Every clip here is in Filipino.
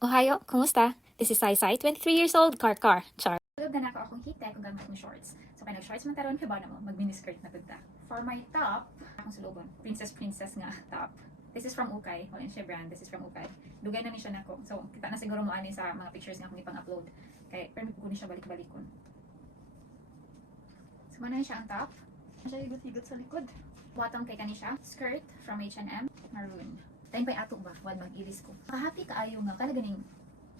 Ohayo, kumusta? This is Sai Sai, 23 years old, car. Char. Tulog na ako akong hita kung gamit mo shorts. So kaya nag-shorts man taron ba na mo, mag-miniskirt na tudta. For my top, akong sulubon, princess nga top. This is from Ukay, wala siya brand, this is from Ukay. Dugay na ni siya nako. So kita na siguro mo ani sa mga pictures nga akong ipang-upload. Kay pero ko ni siya balik-balikon. So man siya ang top. Siya higot-higot sa likod. Bottom kay kani siya, skirt from H&M, maroon. Tayo pa'y ato ba? Wad mag-iris ko. Happy kaayo nga, kala ganing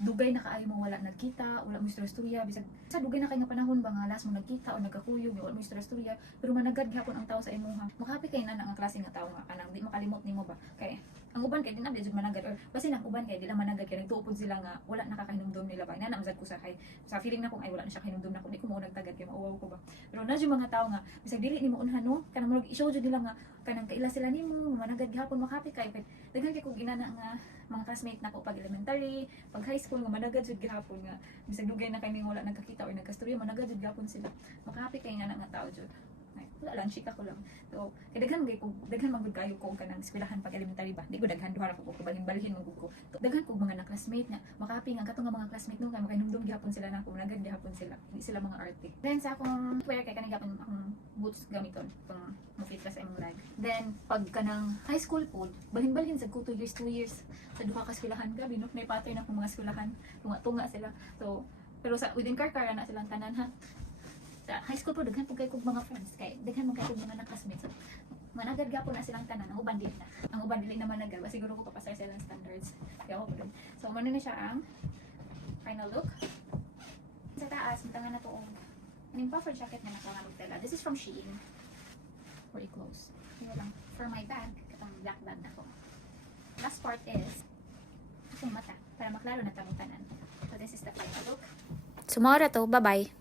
dugay na kaayo mo wala nagkita, wala mo istorya, bisag sa dugay na kay nga panahon ba nga last mo nagkita o nagkakuyog, wala mo istorya, pero managad gyapon ang tao sa imuha. Makapi kay na nga klase nga tao nga kanang di makalimot nimo ba? Kay ang uban kay di na jud managad or basi ang uban kay di lang managad kay nagtuupod sila nga wala nakakahinumdum nila ba. Ina na ko sa kay sa feeling na kung ay wala na siya kahinumdum na kung di ko mo nagtagad kay mauwaw ko ba. Pero na jud mga tao nga bisag dili nimo unhan no, kanang murag i-show jud nila nga kanang kaila sila nimo managad gyapon makapi kay daghan kay kog ginana nga mga classmate nako pag elementary, pag high school nga managad jud gihapon nga bisag dugay na kay ning wala nagkakita or nagkastorya managad jud gihapon sila. Makahappy kay nga nga tao jud. Ay, wala lang chika ko lang. So, kay daghan man gud kayo ko kanang eskwelahan pag elementary ba. Di ko daghan duha ra ko balhin mo ko. Daghan ko mga na classmate nga makahappy nga kato nga mga classmate no kay makahinumdum gihapon sila nako managad gihapon sila. Hindi sila mga arte. Then sa akong wear kay kanang gihapon akong boots gamiton pang mafit ka sa imong leg. Then pag kanang high school pod, balhin sa ko 2 years sa duha ka eskwelahan gabi no may pattern akong mga eskwelahan tunga sila. So pero sa within car na silang tanan ha. Sa high school po daghan po kay kog mga friends kay daghan mo kay kog mga classmates. So, managad gyapon na silang tanan ang uban dili na. Ang uban dili naman nagad siguro ko kapasay silang standards. Kaya ako dun. So mano na siya ang final look. Sa taas tangan na to og aning puffer jacket na nakahanap tela. This is from Shein. Very close. Yun lang. For my bag, ang black bag na ko. Last part is itong mata para maklaro na tamong tanan. So this is the final look. Tomorrow to, bye-bye.